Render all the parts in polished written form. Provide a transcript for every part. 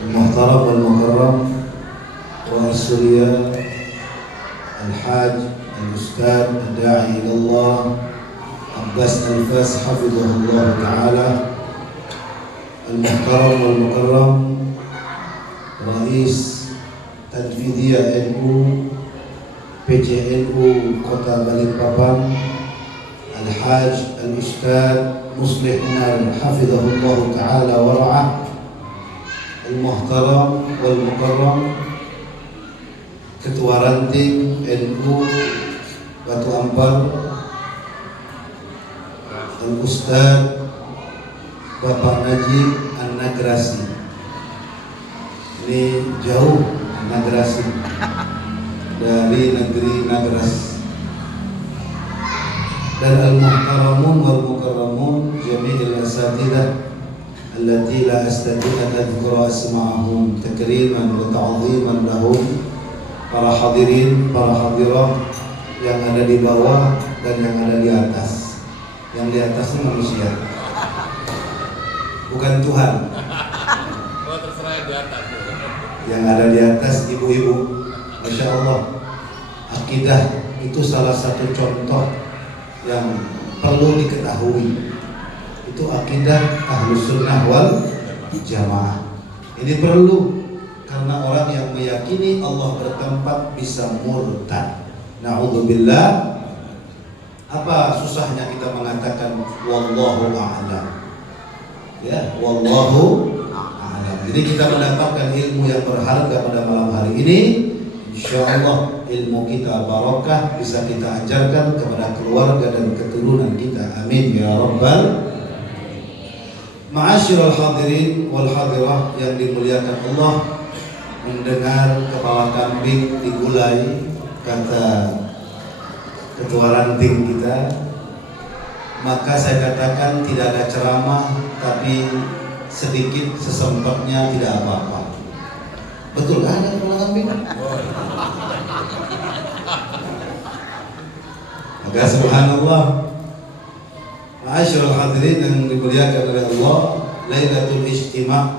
المحترم والمكرم رئيس سوريا الحاج الأستاذ الداعي إلى الله عباس الفاس حفظه الله تعالى. المحترم والمكرم رئيس تنفيذية NU PCNU Kota Balikpapan الحاج الأستاذ مصلح حفظه الله تعالى ورعاه. المحترم والمكرم Ketua Ranting NU Batu Ampar Al-Ustaz Bapak Najib An-Nagrasi. Ini jauh Nagrasi dari negeri Nagras. Dan al-muhtaramun wal-mukarramun jami'il asatidah allati la astati an adhkura asma'ahum takriman wa ta'ziman lahum. Para hadirin, para hadirah yang ada di bawah dan yang ada di atas. Yang di atas ini manusia, bukan Tuhan. Oh, terserah yang di atas. Yang ada di atas ibu-ibu, Masya Allah. Akidah itu salah satu contoh yang perlu diketahui. Itu akidah Ahlus Sunnah wal Jamaah. Ini perlu, karena orang yang meyakini Allah bertempat bisa murtad. Na'udzubillah. Apa susahnya kita mengatakan wallahu a'lam? Ya, wallahu a'lam. Jadi kita mendapatkan ilmu yang berharga pada malam hari ini. Insyaallah ilmu kita barakah, bisa kita ajarkan kepada keluarga dan keturunan kita. Amin ya rabbal. Ma'asyiral hadirin wal hadirah yang dimuliakan Allah, mendengar kepala kambing digulai, kata ketua ranting kita, maka saya katakan tidak ada ceramah, tapi sedikit sesempatnya tidak apa-apa. Betul kan ada kepala kambing? Maka subhanallah, ma'asyiral hadirin yang dimuliakan oleh Allah, Lailatul Ijtima'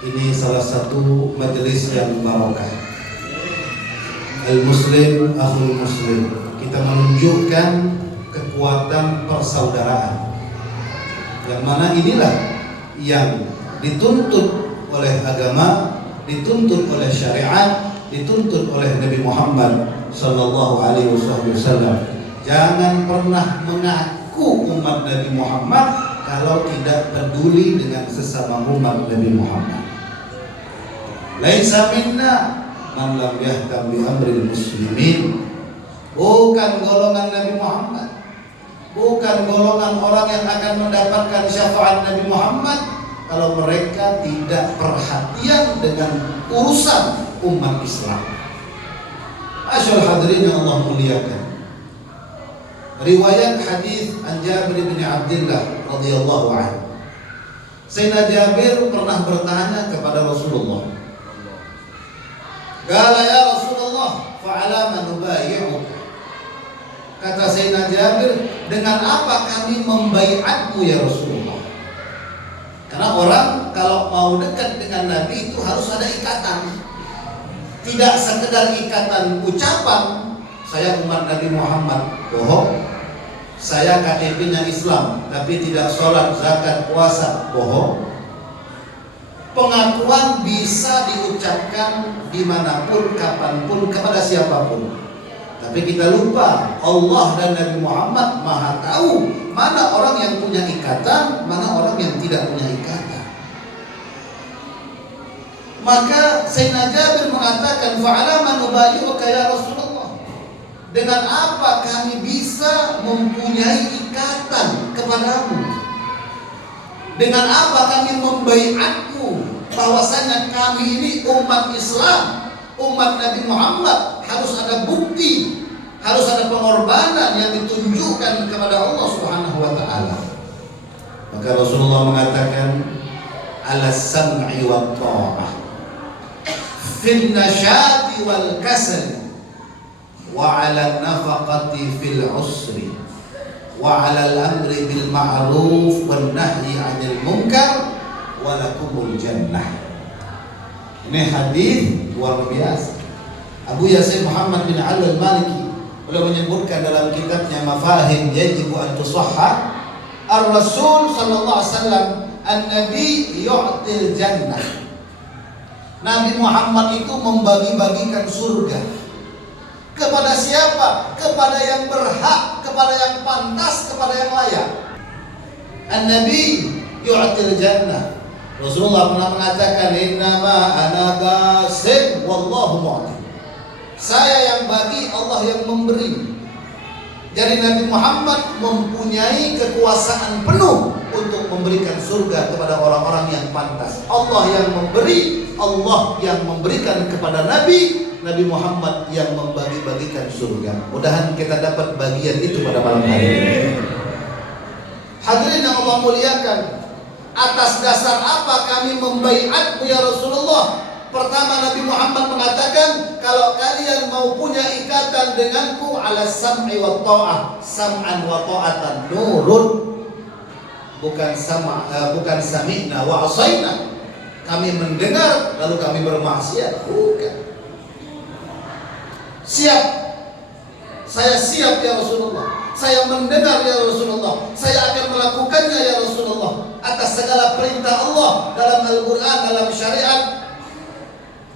ini salah satu majelis yang barakah. Al-Muslim akhul Muslim. Kita menunjukkan kekuatan persaudaraan, yang mana inilah yang dituntut oleh agama, dituntut oleh syariat, dituntut oleh Nabi Muhammad sallallahu alaihi wasallam. Jangan pernah mengaku umat Nabi Muhammad kalau tidak peduli dengan sesama umat Nabi Muhammad. Laisa minna man lam yahtam bi amril muslimin. Bukan golongan Nabi Muhammad, bukan golongan orang yang akan mendapatkan syafaat Nabi Muhammad kalau mereka tidak perhatian dengan urusan umat Islam. Asyhadu hadirin yang Allah muliakan. Riwayat hadis an Jabir bin Abdullah radhiyallahu anhu. Sayyidina Jabir pernah bertanya kepada Rasulullah. Qala ya Rasulullah, fa'ala man nubayyi'uka. Kata Sayyidina Jabir, dengan apa kami membaiatmu ya Rasulullah? Karena orang kalau mau dekat dengan Nabi itu harus ada ikatan. Tidak sekedar ikatan ucapan, saya umat Nabi Muhammad, bohong. Saya KTP-nya Islam, tapi tidak sholat, zakat, puasa, bohong. Pengakuan bisa diucapkan dimanapun, kapanpun, kepada siapapun. Tapi kita lupa, Allah dan Nabi Muhammad maha tahu mana orang yang punya ikatan, mana orang yang tidak punya ikatan. Maka Sayyidina Jabir mengatakan, fa'ala man nubayyi'uka ya Rasulullah. Dengan apa kami bisa mempunyai ikatan kepadamu? Dengan apa kami membaiatmu bahwasanya kami ini umat Islam, umat Nabi Muhammad, harus ada bukti, harus ada pengorbanan yang ditunjukkan kepada Allah Subhanahu wa taala. Maka Rasulullah mengatakan, ala sam'i wa ta'ah fil nasyati wal kasal wa 'ala nafaqati fil usri wa 'ala al-amri bil ma'ruf wan nahyi 'anil munkar wa lakumul jannah. Ini hadis luar biasa. Abu Yasin Muhammad bin Ali al-Maliki beliau menyebutkan dalam kitabnya Mafahim Yajibu an Tusahha, Ar-Rasul sallallahu alaihi wasallam an-nabi yu'til jannah. Nabi Muhammad itu membagi-bagikan surga. Kepada siapa? Kepada yang berhak, kepada yang pantas, kepada yang layak. An-nabi yu'til jannah. Rasulullah pernah mengatakan, innama ana qasim wallahu mu'ti. Saya yang bagi, Allah yang memberi. Jadi Nabi Muhammad mempunyai kekuasaan penuh untuk memberikan surga kepada orang-orang yang pantas. Allah yang memberi, Allah yang memberikan kepada Nabi Muhammad yang membagi-bagikan surga. Mudah-mudahan kita dapat bagian itu pada malam hari ini. Hadirin yang Allah muliakan, atas dasar apa kami membaiatmu ya Rasulullah? Pertama, Nabi Muhammad mengatakan, kalau kalian mau punya ikatan denganku, ala sam'i wa ta'ah, sam'an wa ta'atan, nurun, bukan sami'na wa asaina, kami mendengar lalu kami bermaksiat, bukan. Siap, saya siap ya Rasulullah, saya mendengar ya Rasulullah, saya akan melakukannya ya Rasulullah, atas segala perintah Allah dalam Al-Quran, dalam syariat,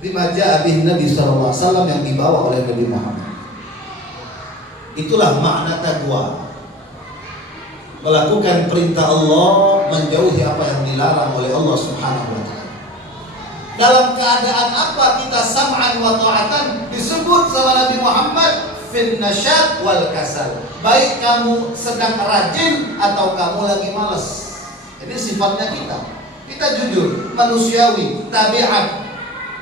bima ja'a bihi Nabi sallallahu alaihi wasallam, yang dibawa oleh Nabi Muhammad. Itulah makna taqwa. Melakukan perintah Allah, menjauhi apa yang dilarang oleh Allah Subhanahu wa taala. Dalam keadaan apa kita sam'an wa ta'atan disebut sama Nabi Muhammad fin nasyad wal kasal. Baik kamu sedang rajin atau kamu lagi malas. Ini sifatnya kita. Kita jujur, manusiawi, tabiat.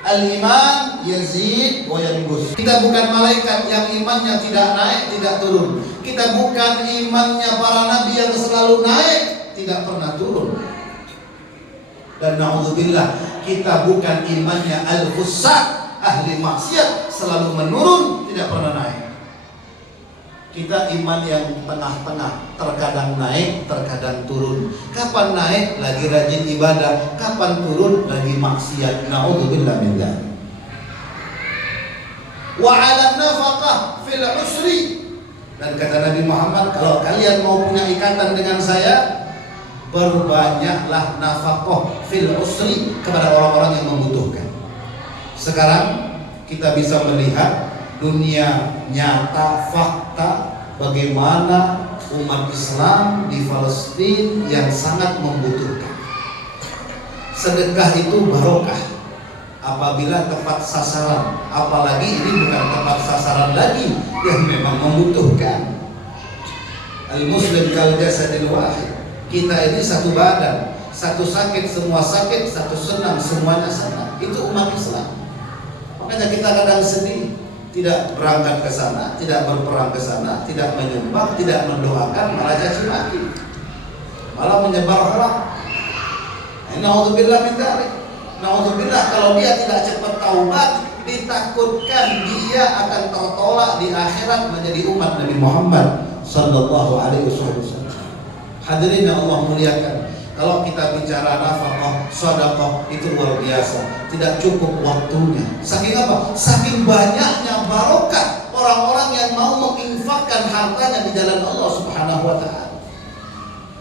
Al-iman yazid wa yanqus. Kita bukan malaikat yang imannya tidak naik, tidak turun. Kita bukan imannya para nabi yang selalu naik, tidak pernah turun. Dan na'udzubillah, kita bukan imannya al-fusaq, ahli maksiat, selalu menurun, tidak pernah naik. Kita iman yang tengah-tengah, terkadang naik, terkadang turun. Kapan naik lagi rajin ibadah, kapan turun lagi maksiat. Na'udzubillah min dzalik. Wa 'ala nafaqah fil usri. Dan kata Nabi Muhammad, kalau kalian mau punya ikatan dengan saya, berbanyaklah nafaqah fil usri kepada orang-orang yang membutuhkan. Sekarang kita bisa melihat dunia nyata, fakta, bagaimana umat Islam di Palestina yang sangat membutuhkan. Sedekah itu barokah apabila tepat sasaran, apalagi ini bukan tepat sasaran lagi, yang memang membutuhkan. Al-muslim kal jasadil wahid. Kita ini satu badan, satu sakit semua sakit, satu senang semuanya senang. Itu umat Islam. Makanya kita kadang sedih, tidak berangkat ke sana, tidak berperang ke sana, tidak menyumbang, tidak mendoakan, malah caci maki, malah menyebar hoax. Na'udzubillah min dzalik. Na'udzubillah, kalau dia tidak cepat taubat, ditakutkan dia akan tertolak di akhirat menjadi umat Nabi Muhammad sallallahu alaihi wasallam. Hadirin yang Allah muliakan, kalau kita bicara nafkah, sedekah, itu luar biasa. Tidak cukup waktunya. Saking apa? Saking banyaknya barokah orang-orang yang mau menginfakkan hartanya di jalan Allah Subhanahu wa taala.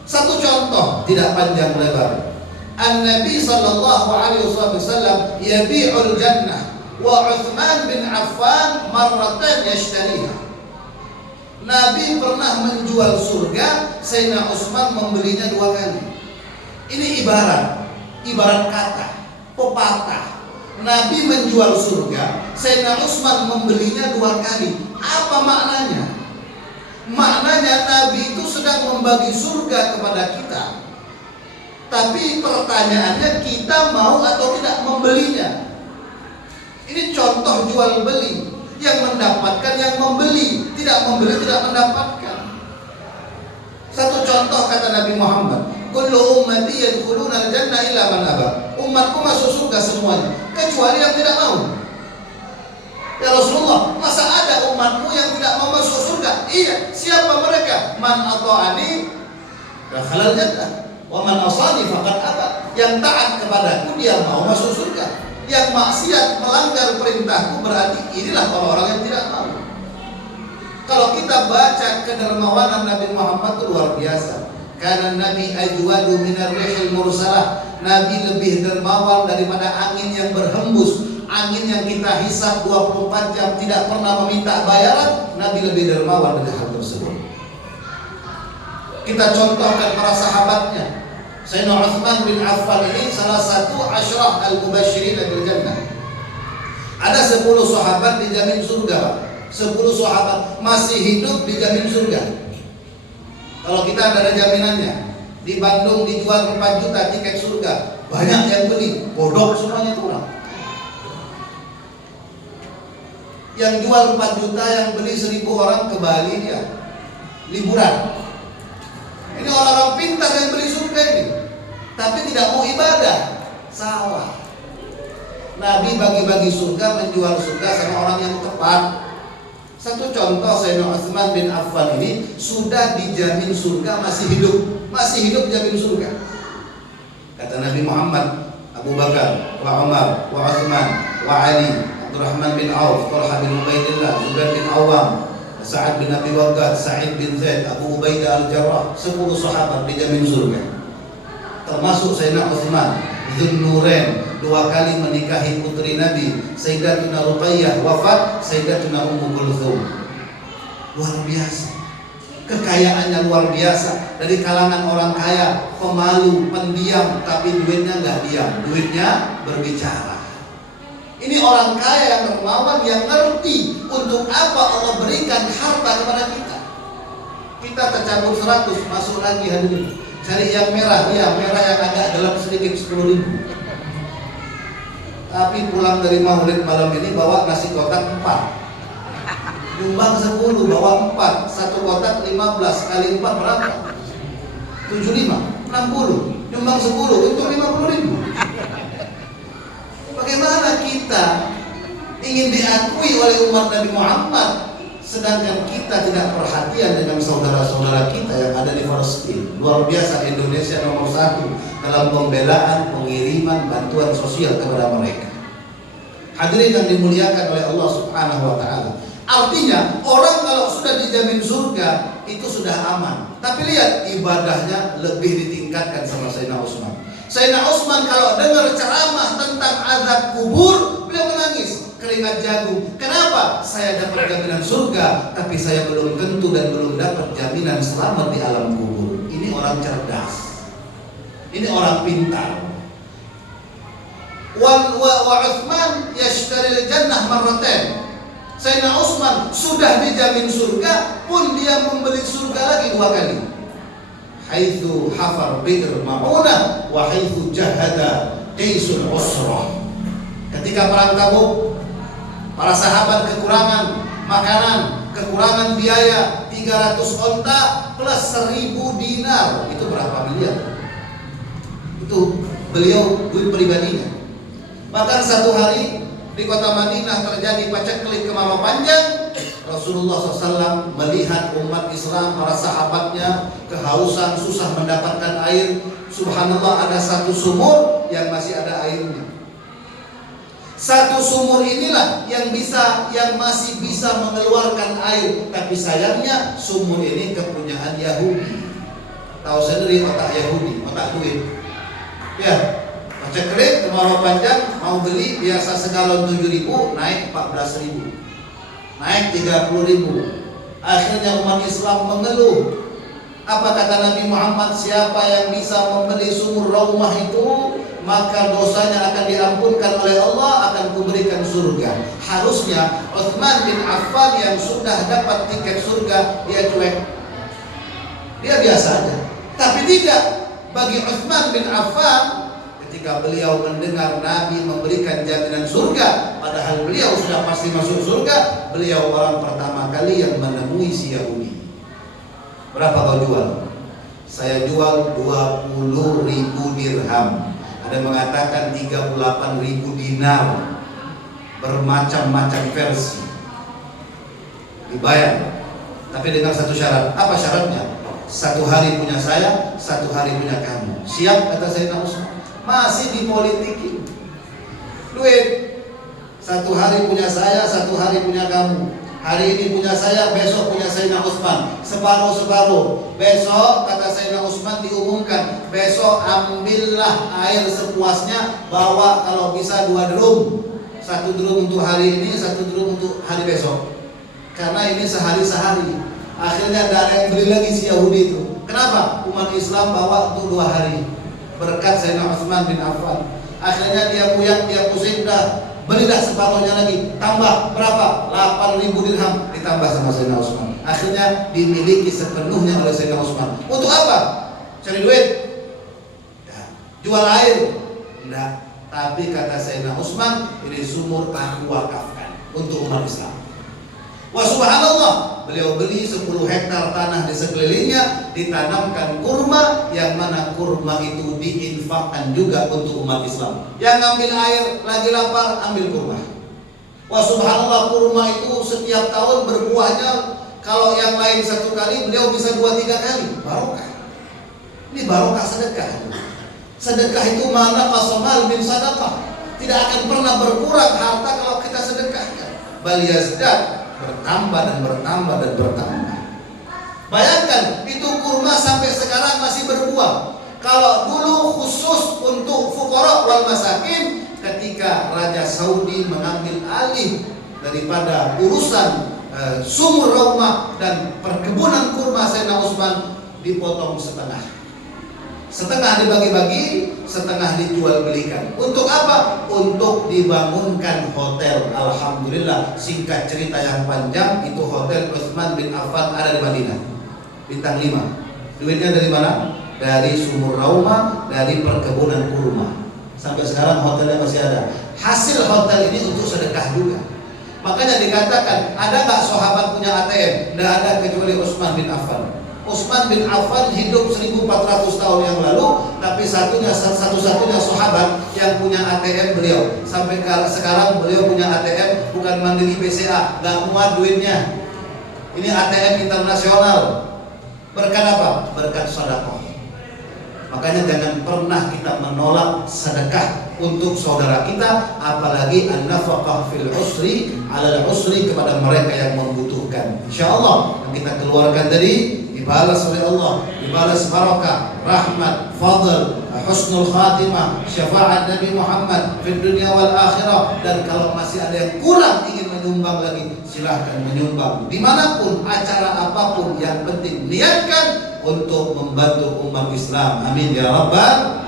Satu contoh, tidak panjang lebar. An-Nabi sallallahu alaihi wasallam yabi'ul jannah wa Utsman bin Affan marratan yashtariha. Nabi pernah menjual surga, Sayyidina Utsman membelinya 2 kali. Ini ibarat kata, pepatah. Nabi menjual surga, Sayyidina Utsman membelinya 2 kali. Apa maknanya? Maknanya Nabi itu sedang membagi surga kepada kita. Tapi pertanyaannya, kita mau atau tidak membelinya? Ini contoh jual beli. Yang mendapatkan yang membeli, tidak membeli tidak mendapatkan. Satu contoh kata Nabi Muhammad, kullu ummati yadkhuluna al-jannah illa man aba. Umatku masuk surga semuanya, kecuali yang tidak mau. Ya Rasulullah, masa ada umatmu yang tidak mau masuk surga? Iya, siapa mereka? Man ata'ani dakhala al-jannah wa man asani faqad aba. Yang taat kepadaku dia mau masuk surga. Yang maksiat melanggar perintahku berarti inilah orang-orang yang tidak mau. Kalau kita baca kedermawanan Nabi Muhammad itu luar biasa. Karena Nabi ajwadu minar rihil mursalah. Nabi lebih dermawan daripada angin yang berhembus. Angin yang kita hisap 24 jam tidak pernah meminta bayaran. Nabi lebih dermawan dari hal tersebut. Kita contohkan para sahabatnya. Sayyidina Utsman bin Affan ini salah satu asyraf al-mubasysyirin bil jannah. Ada 10 sahabat dijamin surga, Pak. 10 sahabat masih hidup dijamin surga. Kalau kita ada jaminannya. Di Bandung dijual 4 juta tiket surga, banyak yang beli, bodoh semuanya itu orang. Yang jual 4 juta, yang beli 1000 orang ke Bali dia liburan. Ini orang-orang pintar yang beli surga ini, tapi tidak mau ibadah. Salah. Nabi bagi-bagi surga, menjual surga sama orang yang tepat. Satu contoh, Sayyidina Utsman bin Affan ini sudah dijamin surga, masih hidup jamin surga. Kata Nabi Muhammad, Abu Bakar, wa Umar, wa Utsman, wa Ali, Abdurrahman bin Auf, Talha bin Ubaidillah, Zubair bin Awam, Sa'ad bin Abi Waqqas, Sa'id bin Zaid, Abu Ubaidah al-Jarrah, 10 sahabat dijamin surga. Termasuk Sayyidina Utsman, Dzun-Nurain, 2 kali menikahi putri Nabi, Sayyidatuna Ruqayyah wafat, Sayyidatuna Ummu Kulthum. Luar biasa. Kekayaannya luar biasa. Dari kalangan orang kaya, pemalu, pendiam, tapi duitnya nggak diam, duitnya berbicara. Ini orang kaya yang dermawan, yang ngerti untuk apa Allah berikan harta kepada kita. Kita tercampur 100, masuk lagi hadirin. Cari yang merah, ya merah yang agak gelap sedikit, 10.000. Tapi pulang dari maulid malam ini bawa nasi kotak 4, nyumbang 10, bawa 4, satu kotak 15 kali 4 berapa? 75, 60, nyumbang 10, untuk 50.000. Bagaimana kita ingin diakui oleh umat Nabi Muhammad, sedangkan kita tidak perhatian dengan saudara-saudara kita yang ada di Palestina. Luar biasa, Indonesia nomor 1 dalam pembelaan, pengiriman bantuan sosial kepada mereka. Hadirin yang dimuliakan oleh Allah Subhanahu wa taala. Artinya orang kalau sudah dijamin surga itu sudah aman. Tapi lihat ibadahnya lebih ditingkatkan sama Sayyidina Utsman. Sayyidina Utsman kalau dengar ceramah tentang azab kubur, beliau menangis, keringat jagung. Kenapa? Saya dapat jaminan surga, tapi saya belum tentu dan belum dapat jaminan selamat di alam kubur. Ini orang cerdas. Ini orang pintar. Wa Utsman yashtaril jannah marratain. Sayyidina Utsman sudah dijamin surga, pun dia membeli surga lagi 2 kali. Haitsu hafar bi'r ma'una wa haitsu jahada qaisul usrah. Ketika perang Tabuk, para sahabat kekurangan makanan, kekurangan biaya, 300 onta plus 1000 dinar. Itu berapa miliar? Itu beliau duit pribadinya. Bahkan satu hari di kota Madinah terjadi paceklik kemarau panjang. Rasulullah SAW melihat umat Islam, para sahabatnya kehausan, susah mendapatkan air. Subhanallah, ada satu sumur yang masih ada airnya. Satu sumur inilah yang masih bisa mengeluarkan air. Tapi sayangnya sumur ini kepunyaan Yahudi. Tahu sendiri otak Yahudi, otak duit. Ya, paceklik kemarau panjang, mau beli biasa segalon 7.000, naik 14.000. Naik 30.000. Akhirnya umat Islam mengeluh. Apa kata Nabi Muhammad? Siapa yang bisa membeli sumur Raumah itu, maka dosanya akan diampunkan oleh Allah, akan kuberikan surga. Harusnya Utsman bin Affan yang sudah dapat tiket surga, dia cuek, dia biasa aja. Tapi tidak, bagi Utsman bin Affan, ketika beliau mendengar Nabi memberikan jaminan surga, padahal beliau sudah pasti masuk surga, beliau orang pertama kali yang menemui si Yahudi. Berapa kau jual? Saya jual 20.000 dirham. Ada mengatakan 38.000 dinar. Bermacam-macam versi. Dibayar. Tapi dengan satu syarat. Apa syaratnya? 1 hari punya saya, 1 hari punya kamu. Siap, kata Sayyidina Utsman. Masih dipolitikin. Duit Satu hari punya saya, satu hari punya kamu. Hari ini punya saya, besok punya Sayyidina Utsman. Separuh-separuh. Besok kata Sayyidina Utsman diumumkan, besok ambillah air sepuasnya, bawa kalau bisa 2 drum. 1 drum untuk hari ini, 1 drum untuk hari besok. Karena ini sehari-sehari. Akhirnya tidak ada yang beli lagi si Yahudi itu. Kenapa? Umat Islam bawa untuk 2 hari. Berkat Sayyidina Utsman bin Affan. Akhirnya dia puyang, dia pusing, dah belilah separuhnya lagi. Tambah berapa? 8.000 dirham ditambah sama Sayyidina Utsman. Akhirnya dimiliki sepenuhnya oleh Sayyidina Utsman. Untuk apa? Cari duit? Ya. Jual air? Tidak. Tapi kata Sayyidina Utsman, ini sumur aku wakafkan untuk umat Islam. Wah subhanallah, beliau beli 10 hektar tanah di sekelilingnya, ditanamkan kurma, yang mana kurma itu diinfakkan juga untuk umat Islam. Yang ngambil air lagi lapar, ambil kurma. Wah subhanallah, kurma itu setiap tahun berbuahnya, kalau yang lain 1 kali, beliau bisa 2-3 kali. Barokah. Ini barokah sedekah. Sedekah itu mana qasamal min sadaqah. Tidak akan pernah berkurang harta kalau kita sedekahkan. Bal yazdad, bertambah dan bertambah dan bertambah. Bayangkan, itu kurma sampai sekarang masih berbuah. Kalau dulu khusus untuk fuqara wal masakin, ketika Raja Saudi mengambil alih daripada urusan sumur Raumah dan perkebunan kurma Sayyidina Utsman, dipotong setengah. Setengah dibagi-bagi, setengah dijual belikan. Untuk apa? Untuk dibangunkan hotel. Alhamdulillah, singkat cerita yang panjang, itu hotel Utsman bin Affan ada di Madinah, bintang 5. Duitnya dari mana? Dari sumur Raumah, dari perkebunan kurma. Sampai sekarang hotelnya masih ada. Hasil hotel ini untuk sedekah juga. Makanya dikatakan, ada nggak sahabat punya ATM? Tidak ada kecuali Utsman bin Affan. Utsman bin Affan hidup 1400 tahun yang lalu, tapi satu-satunya sahabat yang punya ATM beliau. Sampai sekarang beliau punya ATM bukan Mandiri BCA, nggak muat duitnya. Ini ATM internasional. Berkat apa? Berkat sedekah. Makanya jangan pernah kita menolak sedekah untuk saudara kita, apalagi an-nafaqah fil usri 'alal usri, kepada mereka yang membutuhkan. Insyaallah yang kita keluarkan tadi dibalas oleh Allah, dibalas barakah, rahmat, fadl, husnul khatimah, syafaat Nabi Muhammad di dunia wal akhirah. Dan kalau masih ada yang kurang ingin menyumbang lagi, silahkan menyumbang dimanapun, acara apapun, yang penting niatkan untuk membantu umat Islam. Amin ya rabbal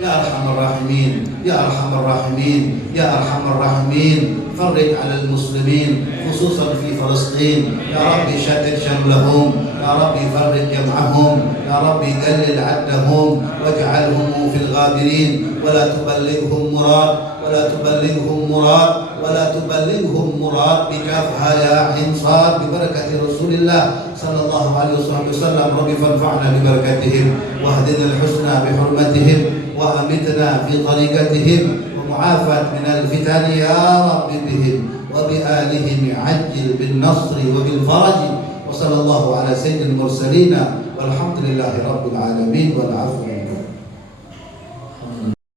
ya arhamar rahimin, ya arhamar rahimin, ya arhamar rahimin. Farij 'alal muslimin khususan fi Palestin. Ya Rabbi shaddid shamlahum, ya Rabbi farij jam'ahum, ya Rabbi qallil 'addahum waj'alhum fil ghabirin, wa la tuballighhum murad, wa la tuballighhum murad, wa la tuballighhum murad bikafha ya insad bi barakati Rasulillah sallallahu alaihi wasallam. Rabbi fanfa'na bi barakatihim wahdina al-husna bi hurmatihim wa amitna fi tariqatihim ومعافاة من الفتن يا رب بهم وبآلهم عجل بالنصر وبالفرج. وصلى الله على سيد المرسلين والحمد لله رب العالمين والعفو